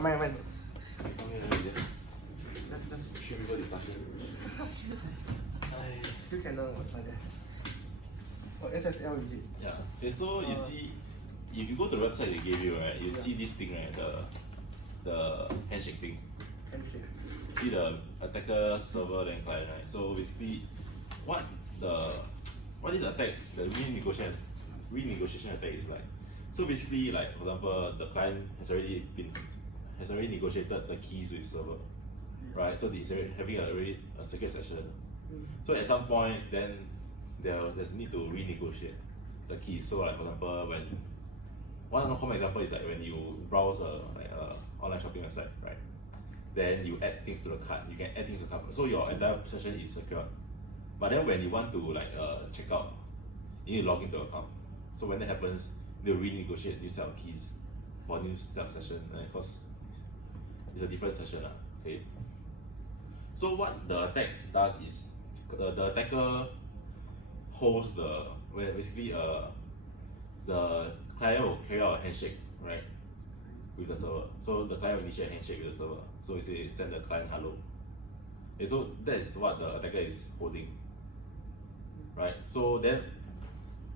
Mine. Okay, just show people discussion. Still can learn what like that. Oh, SSL is it? Yeah. Okay, so you see, if you go to the website they gave you, right, you see this thing, right, the handshake thing. Handshake. See the attacker, server, then client, right? So basically, what is attack? The renegotiation attack is like. So basically, like for example, the client has already negotiated the keys with server, right? So it's having a secure session. So at some point, then there's need to renegotiate the keys. So like for example, when one common example is like when you browse a online shopping website, right? Then you add things to the cart. You can add things to the cart. So your entire session is secure. But then when you want to check out, you need to log into your account. So when that happens, they'll renegotiate new set of keys for new set of session. Because it's a different session. Okay. So what the attack does is the attacker holds basically the client will carry out a handshake, right, with the server. So the client will initiate a handshake with the server. So we say send the client hello. Okay, so that is what the attacker is holding, right? So then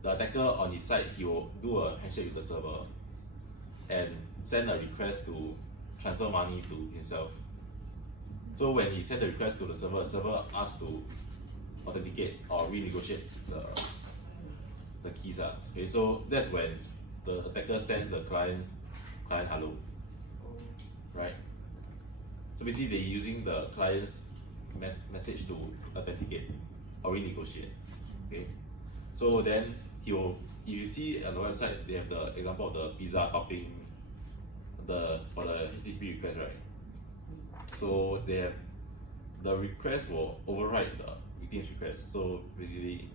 the attacker on his side, he will do a handshake with the server and send a request to transfer money to himself. So when he sent the request to the server asks to authenticate or renegotiate the keys. Okay, so that's when the attacker sends the client hello, right? So basically they're using the client's message to authenticate or renegotiate. Okay, so then if you see on the website they have the example of the pizza topping for the HTTP request, right? So they have the request will override the victim's request. So basically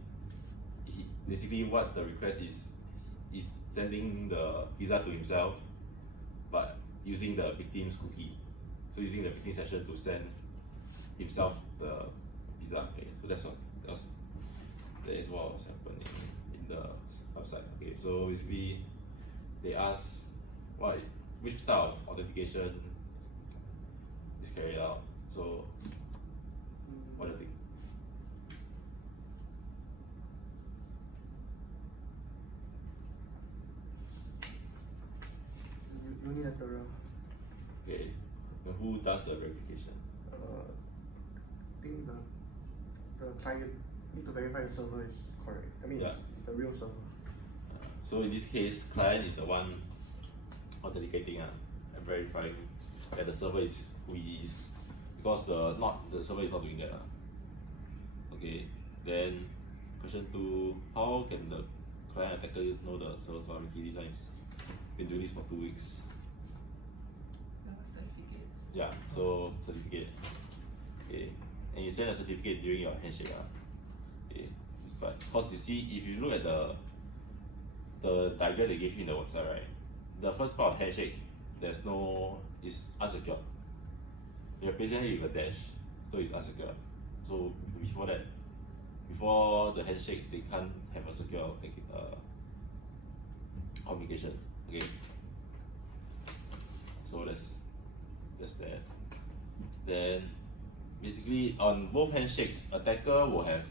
what the request is sending the pizza to himself, but using the victim's cookie. So using the victim session to send himself the pizza. Okay, so that is what was happening in the website. Okay, so basically they ask which type of authentication is carried out. So what do you think? Unilateral. Okay, and who does the verification? I think the client need to verify the server is correct. I mean, it's the real server. So in this case, client is the one authenticating and verifying that the server is who he is, because the server is not doing that. Okay, then question 2: how can the client attacker know the server's vulnerability? This one is been doing this for 2 weeks. Certificate. Yeah, so certificate. Okay, and you send a certificate during your handshake. Okay, but because you see, if you look at the diagram they gave you in the website, right? The first part of handshake, it's unsecured. They represent it with a dash, so it's unsecured. So before the handshake, they can't have a secure communication. Okay. So that's that. Then basically on both handshakes, attacker will have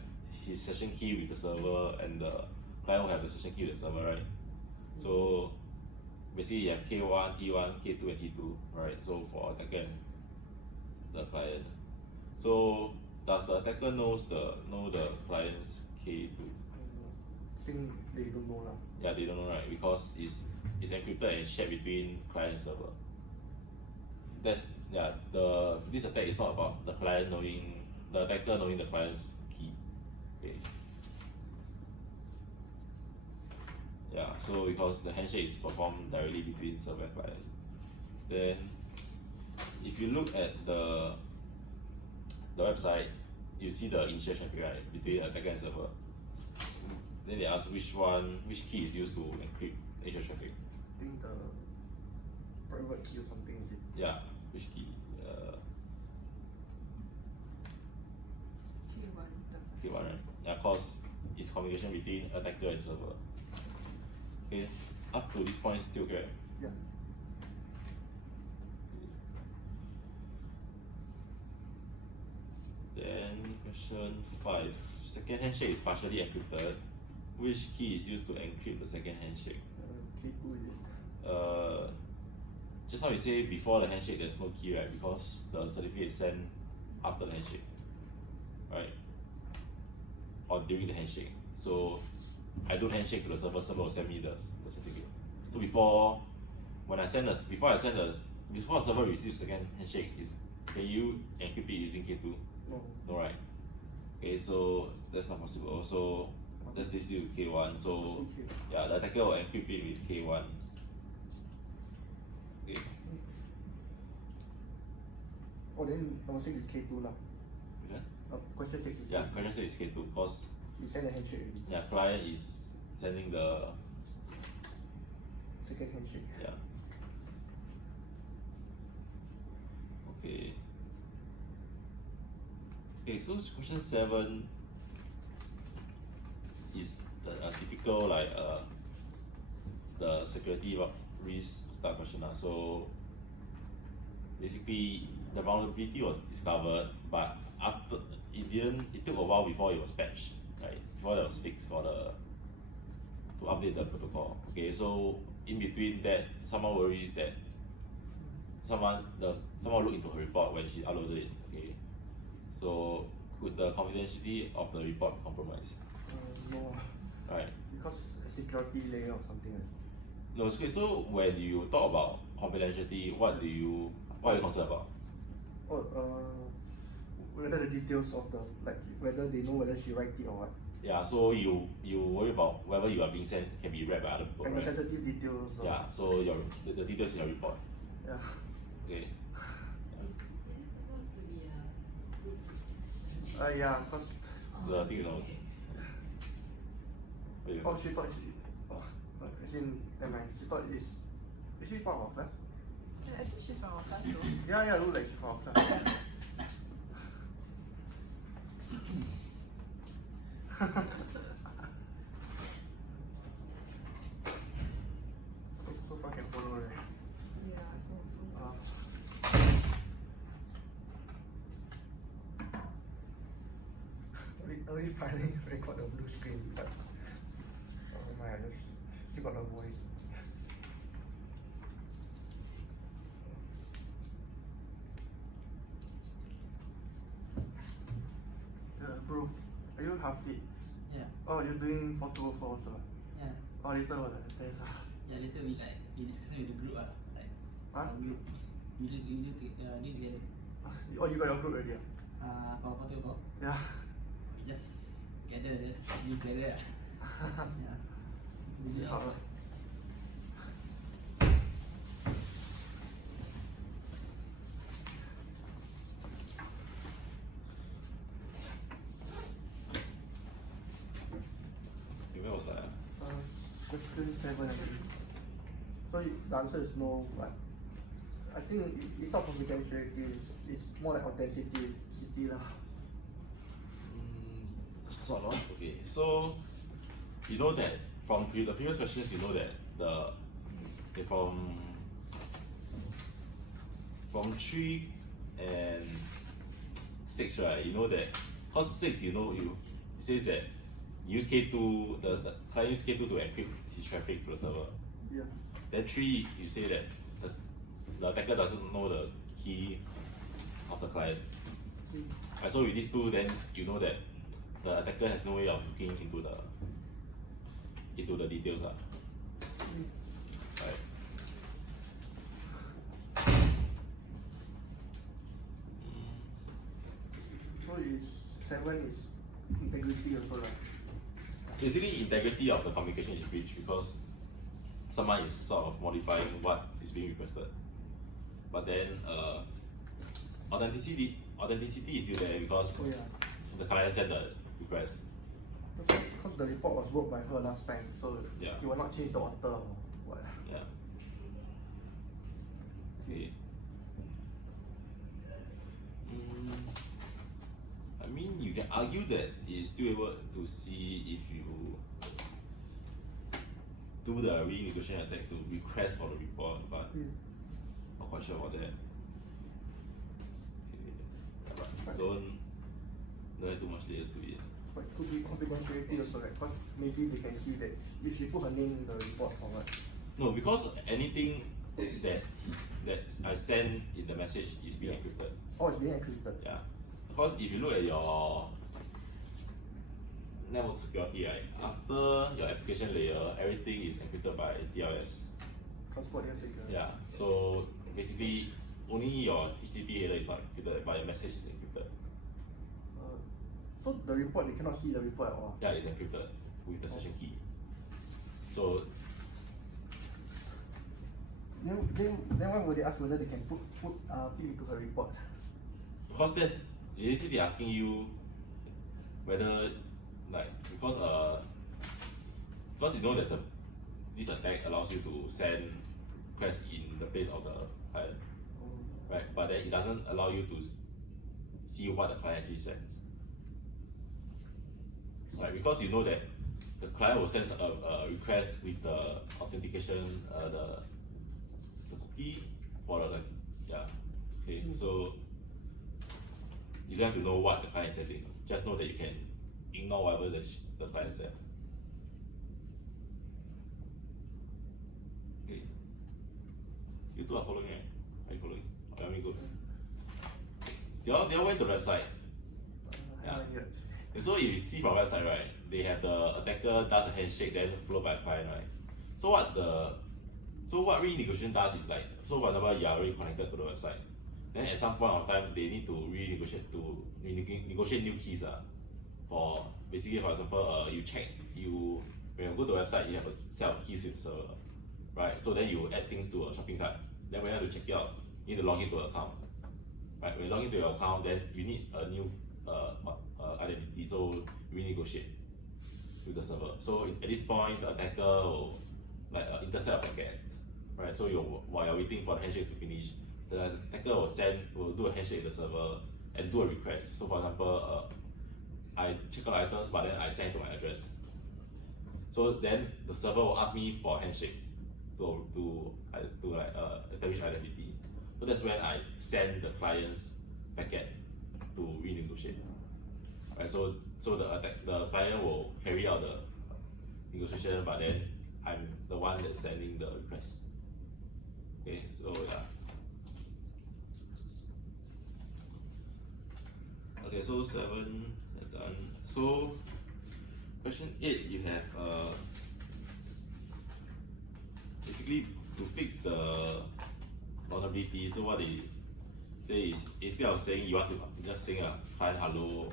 his session key with the server and the client will have the session key with the server, right? So basically you have K1, T1, K2 and T2, right? So for attacker and the client. So does the attacker know the client's K2? I think they don't know lah. Yeah, they don't know, right? Because it's encrypted and shared between client and server. This attack is not about the attacker knowing the client's key. Okay. Yeah, so because the handshake is performed directly between server and client. Then if you look at the website, you see the initial traffic, right, between attacker and server. Then they ask which key is used to encrypt initial traffic. I think the private key or something is it? Yeah, which key? K1, right? Yeah, cause it's communication between attacker and server. Okay, up to this point still correct. Yeah. Question 5. Second handshake is partially encrypted. Which key is used to encrypt the second handshake? K2 is it? Just now you say before the handshake there's no key, right? Because the certificate is sent after the handshake, right? Or during the handshake. So I do the handshake to the server, server will send me the certificate. So before the server receives second handshake, can you encrypt it using K2? No. No, right? Okay, so that's not possible. So that leaves you with K1. So Okay. yeah, the attacker will encrypt it with K1. Okay. Oh, then number 6 is K2 lah. Okay. Question 6 is Yeah, K2. question 6 is K2 because You send a handshake already. yeah, client is sending the Second handshake. yeah. Okay. Okay, so question 7 is a typical like the security risk type question. So basically the vulnerability was discovered, but after it took a while before it was patched, right? Before it was fixed to update the protocol. Okay, so in between that, someone worries that someone looked into her report when she uploaded it. Okay, so could the confidentiality of the report be compromised? No. Right. Because a security layer or something. No, it's okay. So when you talk about confidentiality, what are you concerned about? Oh, whether the details of whether they know whether she write it or what. Yeah, so you worry about whether you are being sent can be read by other people, Any right? sensitive details. Yeah, so the details in your report. Yeah. Okay. Is it supposed to be a group discussion? Yeah, because The thing is not. Okay. she thought as in never mind. She thought is she part of our class? Yeah, I think she's from our class though. Yeah, look like she's from our class. So far can follow right? Yeah, so We finally record the blue screen, but oh my, I just still got no voice. Bro, are you half it? Yeah, Oh, you're doing 4204 also? yeah, Oh, later what? Test ah. yeah. Later we discussing with the group like Huh? our group. We do together. Oh, you got your group already? For photo, Yeah. we just gather, just be together. Yeah. Busy Yeah. also. Where was I? Question 7 actually. So the answer is no, but I think it's not confidentiality, it's more like authenticity lah. Sort of. Okay, so you know that from the previous questions, you know that from 3 and 6, right? You know that cause 6, it says that use K2, the client use K2 to encrypt his traffic to the server. Yeah. Then 3, you say that the attacker doesn't know the key of the client. Right, so with these 2, then you know that the attacker has no way of looking into the details. Right. So 7 is integrity also lah. Basically, integrity of the communication is breached because someone is sort of modifying what is being requested. But then authenticity is still there because Oh yeah. the client sent the request. Because the report was wrote by her last time, so Yeah. you will not change the author or what. Yeah. Okay. I mean, you can argue that it's still able to see if you do the renegotiation attack to request for the report, but not quite sure about that. Okay. Yeah, but don't have too much layers to it. But it could be confidentiality also, right? Because maybe they can see that if she put her name in the report or what. No, because anything that I send in the message is being encrypted. Oh, it's being encrypted. Yeah. Because if you look at your network security, right, after your application layer, everything is encrypted by TLS. Transport layer security. Yeah. So basically, only your HTTP header is not encrypted, but your message is encrypted. So the report, they cannot see the report at all. Yeah, it's encrypted with the session key. So Then why would they ask whether they can put it into her report? because that's basically asking you whether like because you know this attack allows you to send requests in the place of the client, right? But then it doesn't allow you to see what the client actually sends, right? Because you know that the client will send a request with the authentication, the cookie for the okay. So you don't have to know what the client is sending. Just know that you can ignore whatever the client said. Okay. You two are following, right? Are you following? Okay, very good. They all went to the website. I have no idea. And so if you see from website, right, they have the attacker does a handshake, then followed by a client, right? So what renegotiation does is like, so for example, you are already connected to the website. Then at some point of time, they need to negotiate new keys. For basically, for example, when you go to the website, you have a set of keys with the server, right? So then you add things to a shopping cart. Then when you have to check it out, you need to log into an account, right? When you log into your account, then you need a new identity. So you renegotiate with the server. So at this point, the attacker will intercept packets, right? So while you're waiting for the handshake to finish, the attacker will do a handshake with the server and do a request. So for example, I check out items, but then I send to my address. So then the server will ask me for a handshake to establish identity. So that's when I send the client's packet to renegotiate. Right. So the client will carry out the negotiation, but then I'm the one that's sending the request. Okay. So yeah. Okay, so 7 done. So question 8, you have basically to fix the vulnerability. So what they say is instead of saying you want to just saying a client hello,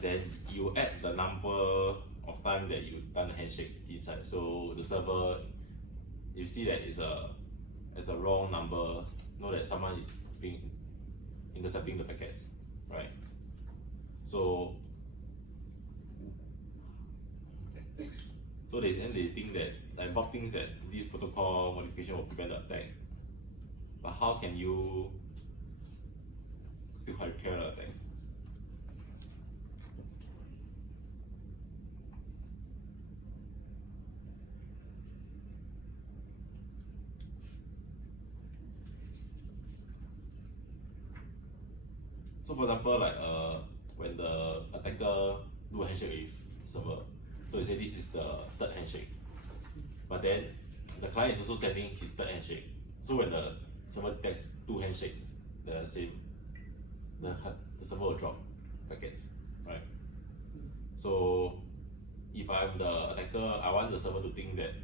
then you add the number of time that you've done the handshake inside. So the server, you see that it's a wrong number, know that someone is intercepting the packets, right? So they think that Bob thinks that this protocol modification will prevent the attack. But how can you still carry the attack? So for example, like when the attacker do a handshake with the server, so they say this is the third handshake, but then the client is also sending his third handshake. So when the server detects 2 handshakes, the same, the server will drop packets, right? So if I'm the attacker, I want the server to think that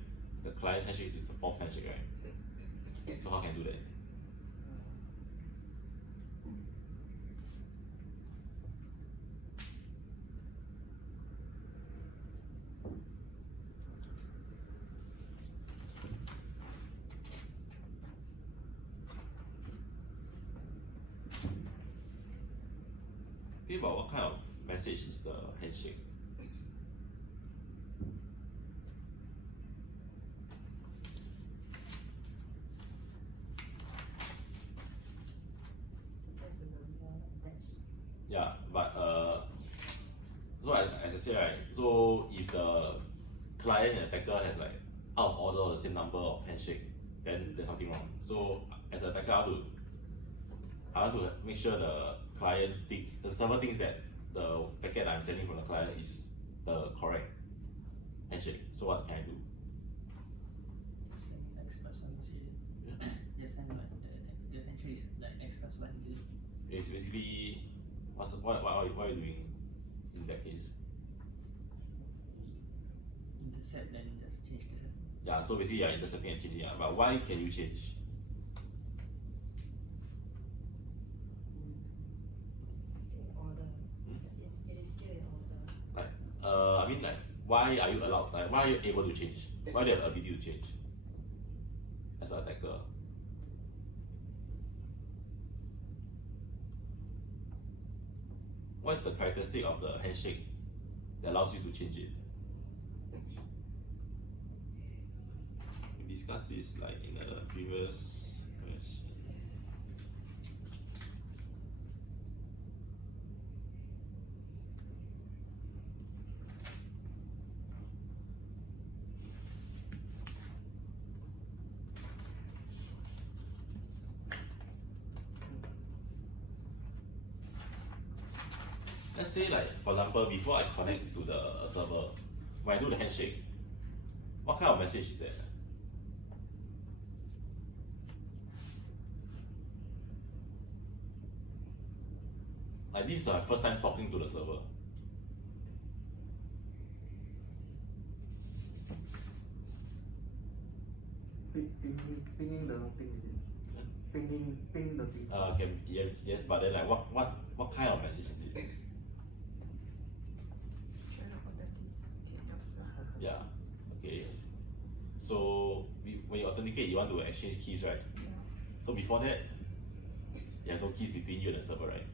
the client's handshake is the 4th handshake, right? So how can I do that? Think about what kind of message is the handshake. Yeah, but so as I said, right, so if the client and attacker has like out of order or the same number of handshake, then there's something wrong. So as an attacker, I want to make sure the server thinks that the packet I'm sending from the client is the correct handshake. So what can I do? Send next person message. Yeah. Just send what the entry is like next person. It's basically what are you doing in that case? Intercept then just change the. Yeah, so basically you're intercepting and changing. Yeah, but why can you change? Still in order. Hmm? It is still in order. Like, I mean, like, why are you allowed? Like, why are you able to change? Why do you have the ability to change as an attacker? What's the characteristic of the handshake that allows you to change it? We discussed this like in the previous question. Let's say like, for example, before I connect to the server, when I do the handshake, what kind of message is there? Like this is my first time talking to the server. Pinging the thing. Yeah. Ping the thing. Can yes, but then like what kind of message is it? Trying to authenticate yourself. Yeah. Okay. So when you authenticate, you want to exchange keys, right? Yeah. So before that, you have no keys between you and the server, right?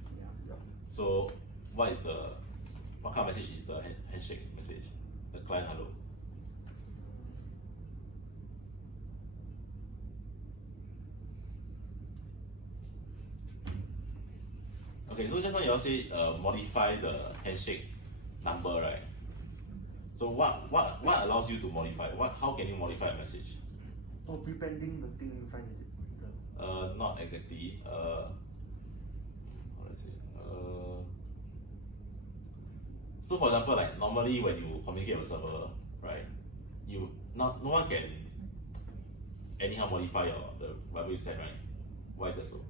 Yeah. So what kind of message is the handshake message? The client hello. Okay, so just now you all say modify the handshake number, right? So what allows you to modify? How can you modify a message? Oh, preparing the thing in front of it. Not exactly. How do I say? So for example, like normally when you communicate with a server, right? No one can anyhow modify the whatever you said, right? Why is that so?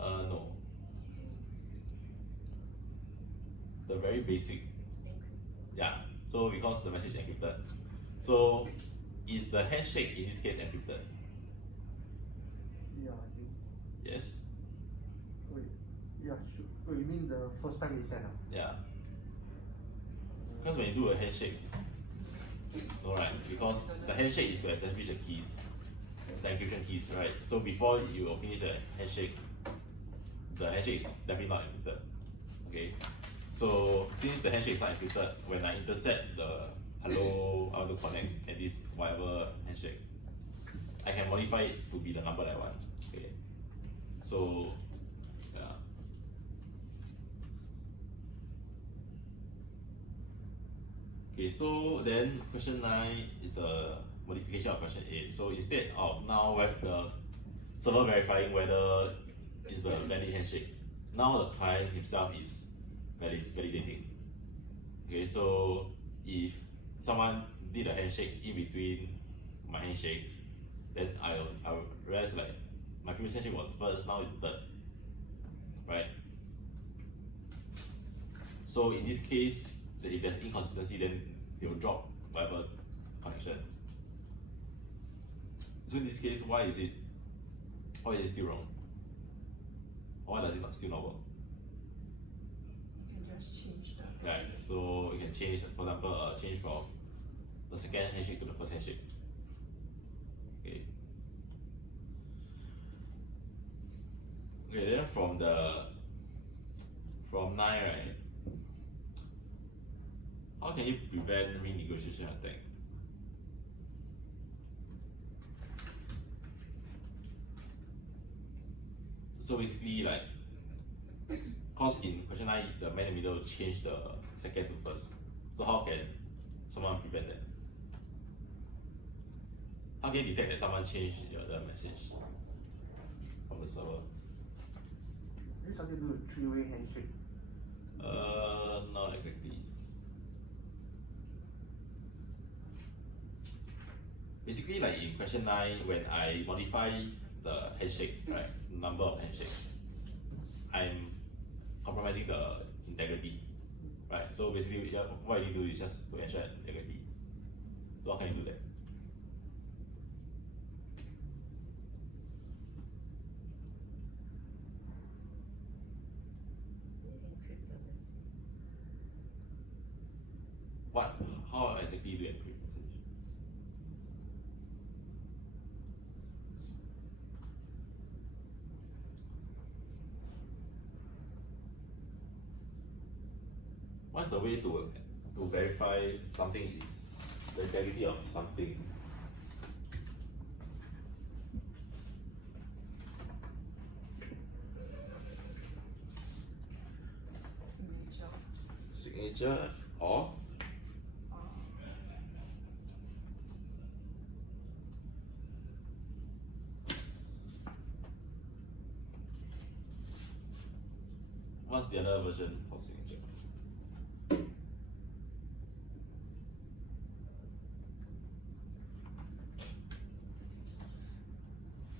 No. The very basic. Yeah. So because the message is encrypted. So is the handshake in this case encrypted? Yeah, I think. Yes. Wait. Yeah, sure. Oh, you mean the first time you send? Yeah. Because when you do a handshake, no right? Because the handshake is to establish the keys, the encryption keys, right? So before you finish the handshake is definitely not encrypted. Okay. So since the handshake is not encrypted, when I intercept the hello, I want to connect and this whatever handshake, I can modify it to be the number that I want. Okay. So yeah. Okay, so then question 9 is a modification of question 8. So instead of now the server verifying whether it's the valid handshake, now the client himself is validating. Okay, so if someone did a handshake in between my handshakes, then I'll realize like my previous handshake was first, now it's third, right? So in this case, if there's inconsistency, then they will drop whatever connection. So in this case, why is it still wrong? Or why does it still not work? You can just change the. Right, so you can change, for example, change from the second handshake to the first handshake. Okay. Okay, then from 9, right? How can you prevent renegotiation attack? So basically, like, cause in question 9, the man in the middle changed the second to first. So how can someone prevent that? how can you detect that someone changed the message from the server? Is it something to do with three-way handshake? Not exactly. Basically, like in question 9, when I modify the handshake, right, number of handshake, I'm compromising the integrity, right? So basically, what you do is just to ensure integrity. So how can you do that? Encrypt the message. How exactly do you encrypt message? What's the way to verify something is the integrity of something? Signature. Signature or what's the other version for signature?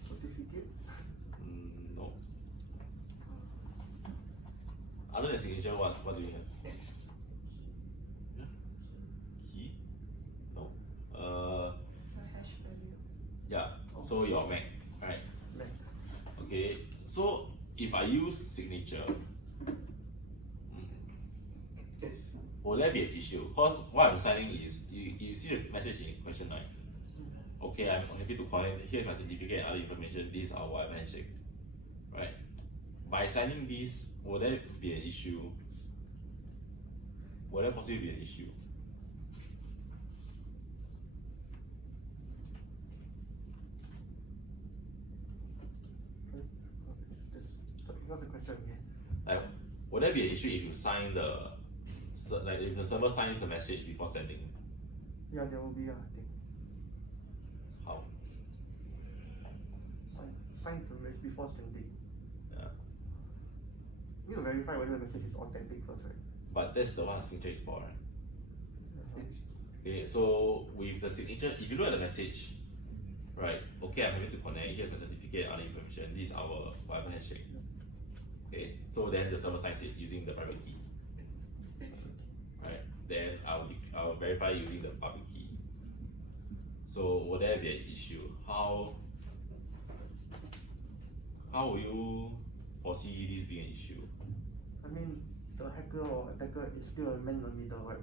Certificate? No. Other than signature, what do you have? Yeah. Key? No. So hash value. Yeah. So your Mac, right? Mac. Okay. So if I use signature, will there be an issue? Because what I'm signing is you see the message in question 9. Okay, I'm happy to connect. Here's my certificate and other information. This is our web handshake, right? By signing this, will there be an issue? Will there possibly be an issue? What's the question again? Like, will there be an issue if you sign like if the server signs the message before sending? Yeah, there will be, I think. How? Sign the message before sending. Yeah. We need to verify whether the message is authentic first, right? But that's the one signature is for, right? Yeah. Okay, so with the signature, if you look at the message, right? Okay, I'm having to connect. Here's my certificate and other information. This is our whatever handshake. Okay, so then the server signs it using the private key. Right? Then I'll verify using the public key. So will there be an issue? How will you foresee this being an issue? I mean, the hacker or attacker is still a man in the middle, right?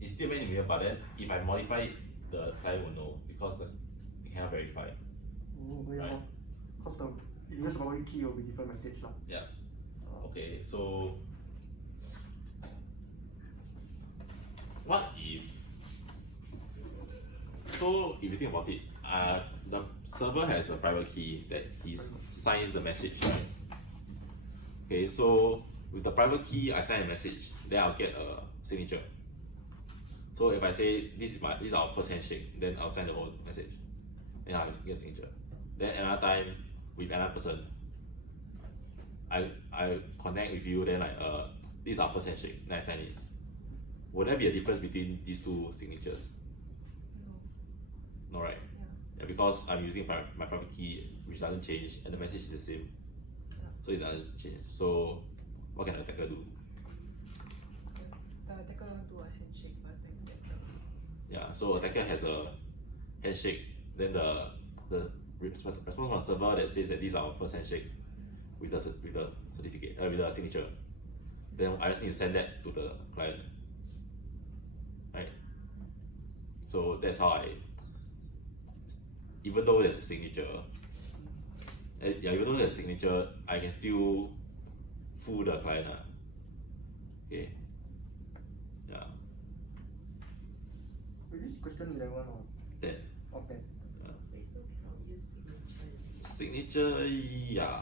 It's still man in the middle, but then if I modify it, the client will know because they cannot verify. Oh, yeah. Right. Because the if you use the public key, it will be different message lah. Yeah. Okay, so what if if you think about it, the server has a private key that he signs the message, right? Okay, so with the private key, I sign a message, then I'll get a signature. So if I say this is our first handshake, then I'll sign the whole message, then I'll get a signature. Then another time with another person, I connect with you, then like this is our first handshake, then I sign it. Would there be a difference between these two signatures? No. No, right? Yeah. Yeah, because I'm using my private key, which doesn't change, and the message is the same. Yeah. So it doesn't change. So what can the attacker do? The attacker do a handshake first, then get the. Yeah, so attacker has a handshake, then the response from the server that says that this is our first handshake with the certificate, with the signature. Then I just need to send that to the client, right? So that's how even though there's a signature, even though there's a signature, I can still fool the client. Okay. Yeah. Is this question 11 or 10. or 10? Wait, so cannot use signature. Signature, yeah.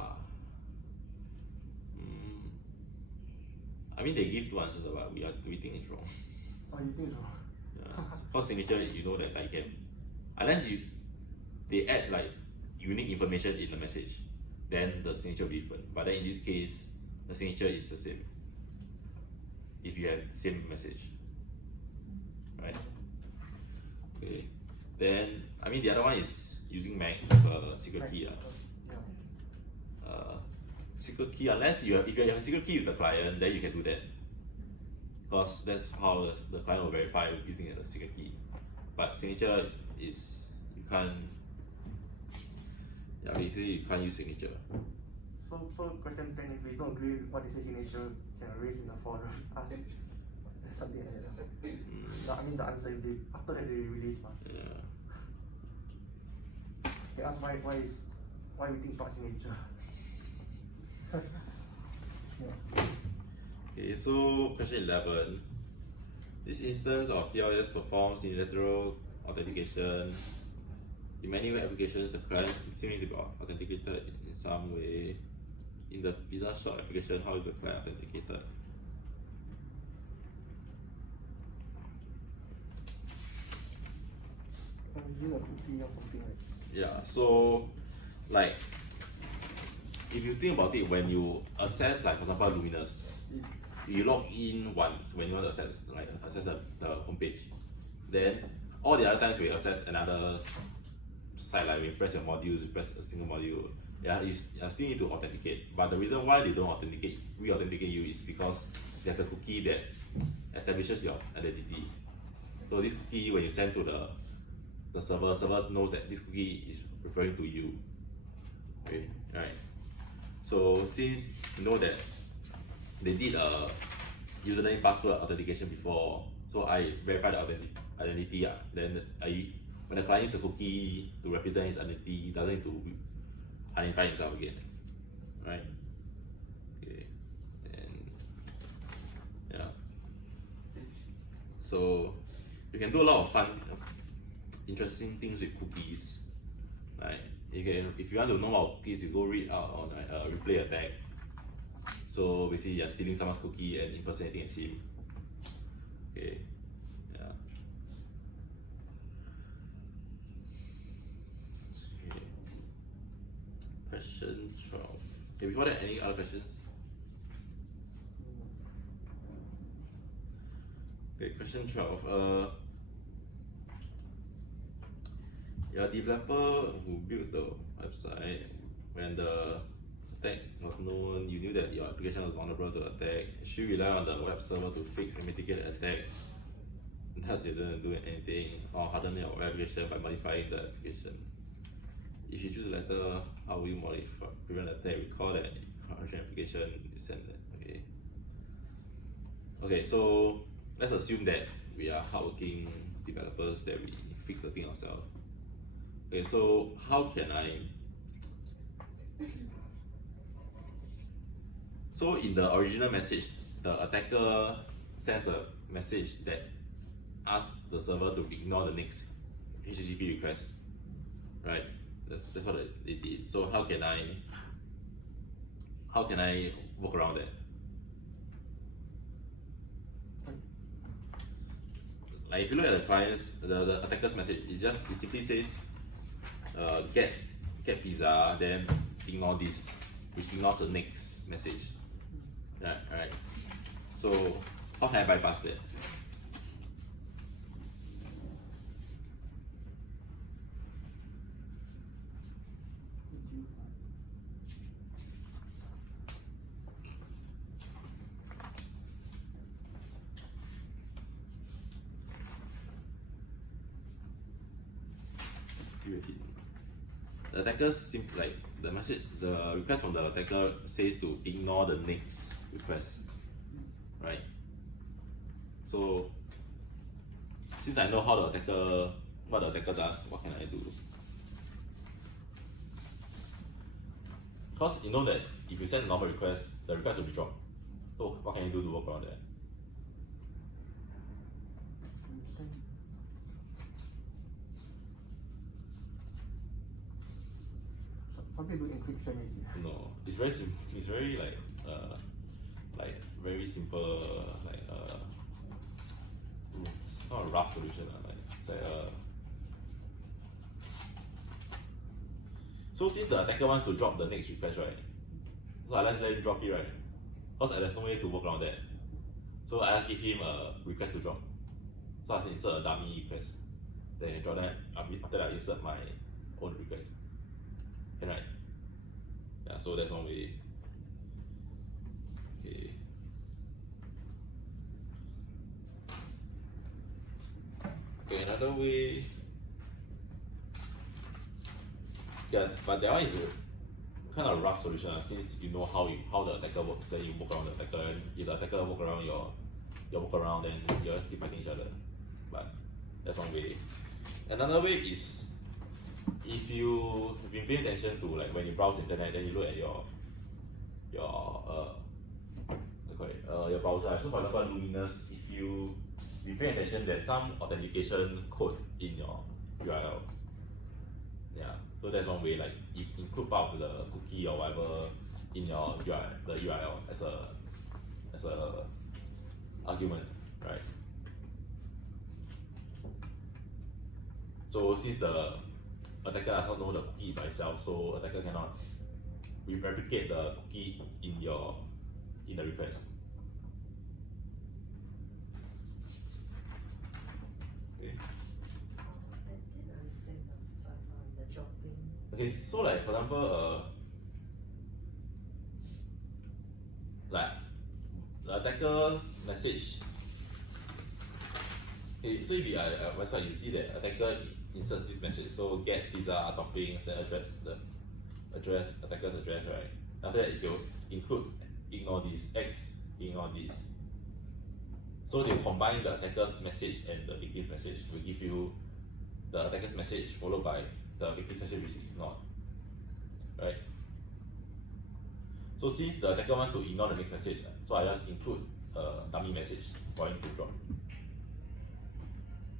I mean, they give two answers, but we think it's wrong. Oh, you think so? Yeah. For signature, you know that I can, unless you they add like unique information in the message, then the signature will be different. But then in this case, the signature is the same. If you have same message, right? Okay. Then I mean the other one is using Mac with a secret key. Yeah. Secret key, unless if you have a secret key with the client, then you can do that. Because that's how the client will verify using a secret key. But signature is you can't. Yeah, basically you can't use signature. So question 10, if we don't agree with what they say signature, can raise in the forum, ask something like that. I mean the answer if they, after that they release ma. Yeah. They ask why we think it's not signature. Yeah. Okay, so question 11. This instance of TLS performs unilateral authentication. In many web applications, the client still needs to be authenticated in some way. In the Pizza Shop application, how is the client authenticated? Using a cookie or something like. Yeah, so like if you think about it, when you access like for example Luminous, you log in once when you want to access the homepage. Then all the other times we access another site, like we press your modules, you press a single module, yeah, you still need to authenticate. But the reason why they don't re-authenticate you is because they have a cookie that establishes your identity. So this cookie, when you send to the server knows that this cookie is referring to you. Okay, right. So since you know that they did a username password authentication before, so I verified the identity. Then when the client uses a cookie to represent his identity, he doesn't need to identify himself again, right? Okay, and yeah. So you can do a lot of fun, interesting things with cookies. Right? If you want to know about cookies, you go read out on replay attack. So basically, you're stealing someone's cookie and impersonating as him. Okay, yeah. Okay. Question 12. Okay, before that, any other questions? Okay, question 12. Your developer who built the website, when the attack was known, you knew that your application was vulnerable to attack. Should you rely on the web server to fix and mitigate the attack? Thus, you didn't do anything, or harden your web application by modifying the application. If you choose the latter, how will you modify prevent attack? Recall that your application is sent. Okay. Okay, so let's assume that we are hardworking developers, that we fix the thing ourselves. Okay, so how can I? So in the original message, the attacker sends a message that asks the server to ignore the next HTTP request, right? That's what they did. So how can I work around that? Like if you look at the client's, the attacker's message, it simply says get pizza, then ignore this, which ignores the next message. Right. So how can I bypass that? The attacker like the message, the request from the attacker says to ignore the next request, right? So since I know what the attacker does, what can I do? Because you know that if you send a normal request, the request will be dropped. So what can you do to work around that? Probably do encryption maybe. No, it's very simple. It's very like very simple. It's not a rough solution. Like it's like So since the attacker wants to drop the next request, right? So I let them drop it, right? Because there's no way to work around that. So I just give him a request to drop. So I just insert a dummy request. Then he drop that. After that, I insert my own request. Can right? Yeah. So that's one way. Okay. Okay, another way. Yeah, but that one is a kind of rough solution since you know how the attacker works, then you work around the attacker, and if the attacker work around your work around, then you just keep fighting each other. But that's one way. Another way is if you have been paying attention to like when you browse internet, then you look at your browser. So for example, Luminous, if you pay attention, there's some authentication code in your URL. Yeah, so that's one way. Like you include part of the cookie or whatever in your URL as a argument, right? So since the attacker does not know the cookie by itself, so attacker cannot replicate the cookie in the request. Okay. I didn't understand the first one, the dropping. Okay, so like for example, like the attacker's message. Okay, so if you are at a website, you see that attacker inserts this message. So get pizza toppings, then attacker's address, right? After that, you include ignore this, X ignore this. So they combine the attacker's message and the victim's message to give you the attacker's message followed by the victim's message which is ignored, right? So since the attacker wants to ignore the next message, so I just include a dummy message for him to drop.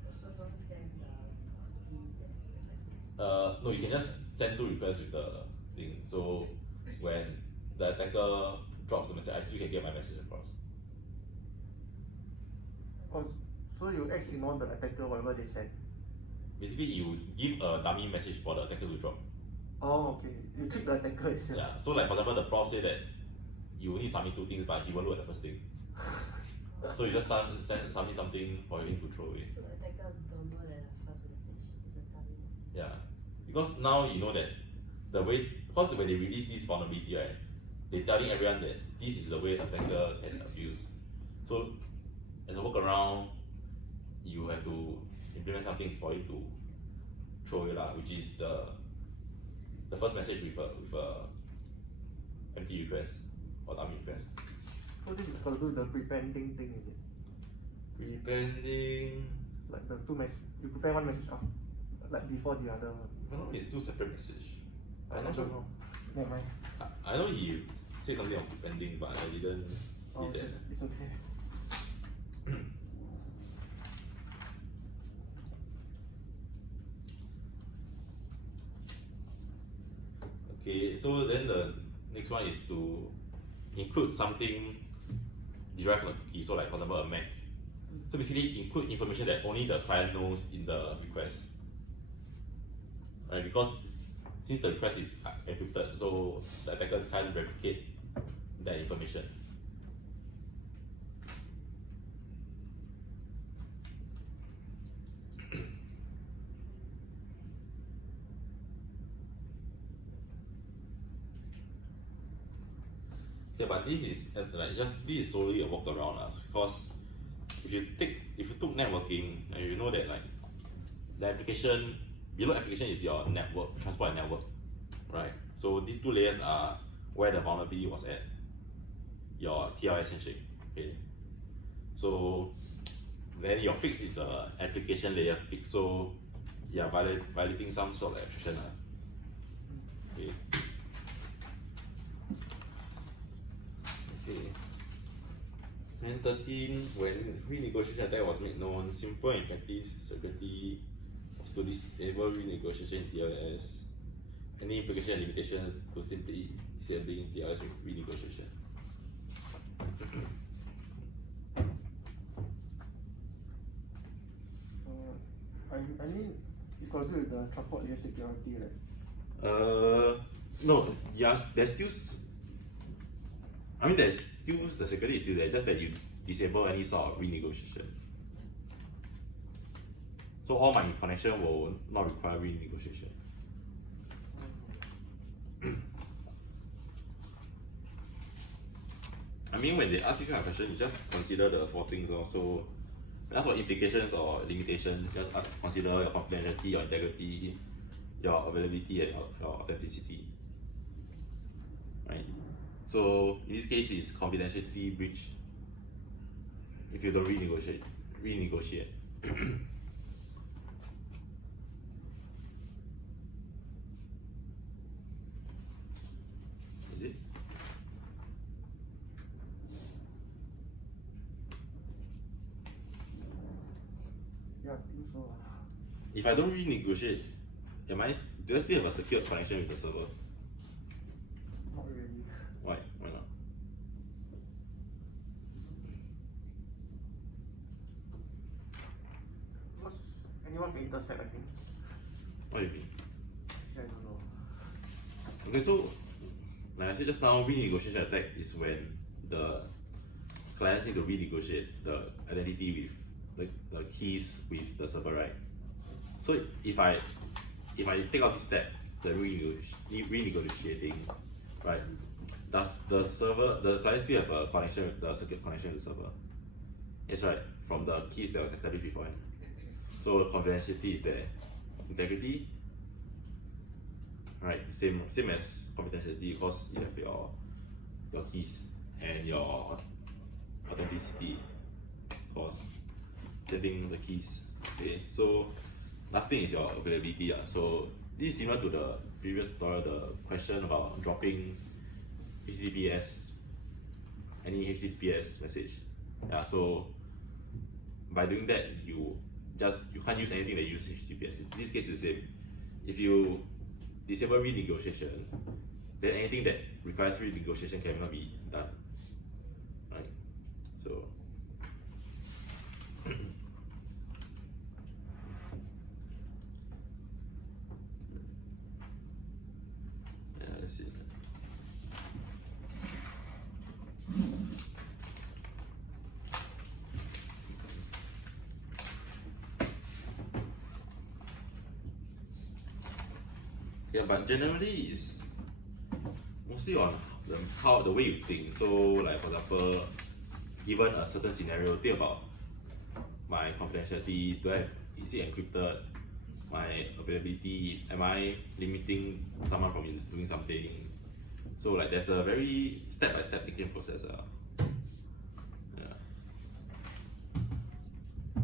Also don't send the message. No, you can just send two requests with the thing. So when the attacker drops the message, I still can get my message across. Oh, so you X ignore the attacker whatever they said. Basically, you give a dummy message for the attacker to drop. Oh, okay. You keep the attacker itself. Yeah. So like for example, the prof say that you only submit two things, but he won't look at the first thing. So you just submit something for him to throw away. So the attacker don't know that the first message is a dummy message. Yeah. Because now you know that because when they release this vulnerability, right, they're telling everyone that this is the way attacker can abuse. So as a workaround, you have to implement something for it to throw it out, which is the first message with a empty request or dummy request. So this is got to do the prepending thing, is it? Prepending, Like the two messages, you prepare one message up, like before the other one. I don't know, it's two separate messages. I I'm not don't sure. know. Never mind. I know he said something of prepending, but I didn't Oh, see that. it's okay. Okay, so then the next one is to include something derived from the cookie. So like for example a match. So basically include information that only the client knows in the request. Right, because since the request is encrypted, so the attacker can't replicate that information. Yeah, but this is this is solely a workaround because if you took networking and you know that like the application below application is your network, transport and network, right? So these two layers are where the vulnerability was at, your TLS handshake. Okay. So then your fix is a application layer fix. So yeah, violating some sort of abstraction. Okay. Okay. And 13, when renegotiation attack was made known, simple and effective security was to disable renegotiation in TLS. Any implication and limitation to simply disabling TLS renegotiation. I mean, it's got to do with the transport layer security, right? No, yes, there's still. I mean, there's still the security is still there, just that you disable any sort of renegotiation. So all my connection will not require renegotiation. I mean, when they ask this kind of question, you just consider the four things also. That's what implications or limitations. Just consider your confidentiality, your integrity, your availability, and your authenticity. Right. So in this case, it's confidentiality breach. If you don't renegotiate. Is it? Yeah, I think so. If I don't renegotiate, do I still have a secure connection with the server? Not really. Why? Why not? Because anyone can intercept, I think. What do you mean? I don't know. Okay, so like I said just now, renegotiation attack is when the clients need to renegotiate the identity with the keys with the server, right? So if I take out this step, the renegotiating, right? Does the client still have a connection with the circuit connection with the server? Yes, right. From the keys that were established beforehand. So confidentiality is there. Integrity, right? Same as confidentiality, because you have your keys and your authenticity, of course, getting the keys. Okay, so last thing is your availability. So this is similar to the previous tutorial, the question about dropping any HTTPS message. Yeah, so by doing that, you can't use anything that uses HTTPS. In this case, it's the same. If you disable renegotiation, then anything that requires renegotiation cannot be done. Right? So yeah, let's see. Yeah, but generally it's mostly on the way you think. So, like for example, given a certain scenario, think about my confidentiality. Is it encrypted? My availability. Am I limiting someone from doing something? So, like there's a very step-by-step thinking process. Yeah.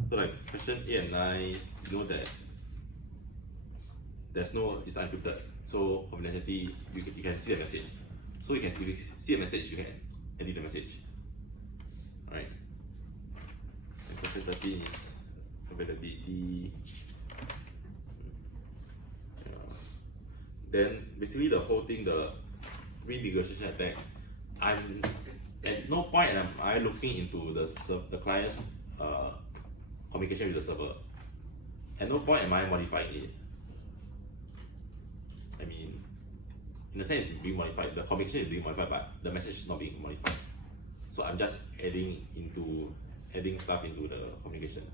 So, like question 8 and 9, you know that it's not encrypted. So confidentiality, you can see the message. So you can see the message, you can edit the message. Alright. And question 13 is availability. Yeah. Then basically the whole thing, the renegotiation attack, at no point am I looking into the client's communication with the server. At no point am I modifying it. I mean, in a sense, it's being modified. The communication is being modified, but the message is not being modified. So I'm just adding stuff into the communication,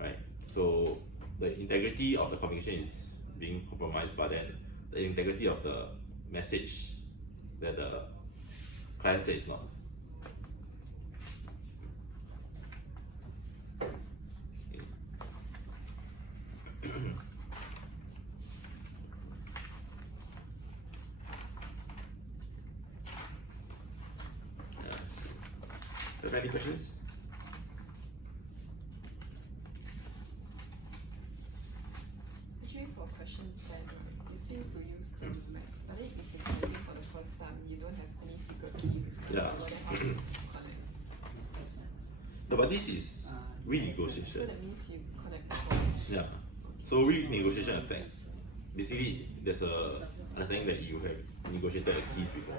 right? So the integrity of the communication is being compromised, but then the integrity of the message that the client says is not. Any questions? Actually, for question 10, you seem to use the Mac, but then if you're connecting for the first time, you don't have any secret key with the Yeah. server, then how do you connect? No, but this is So renegotiation. that means you connect before. Yeah. So renegotiation attack. Basically, there's a understanding that you have negotiated the keys before.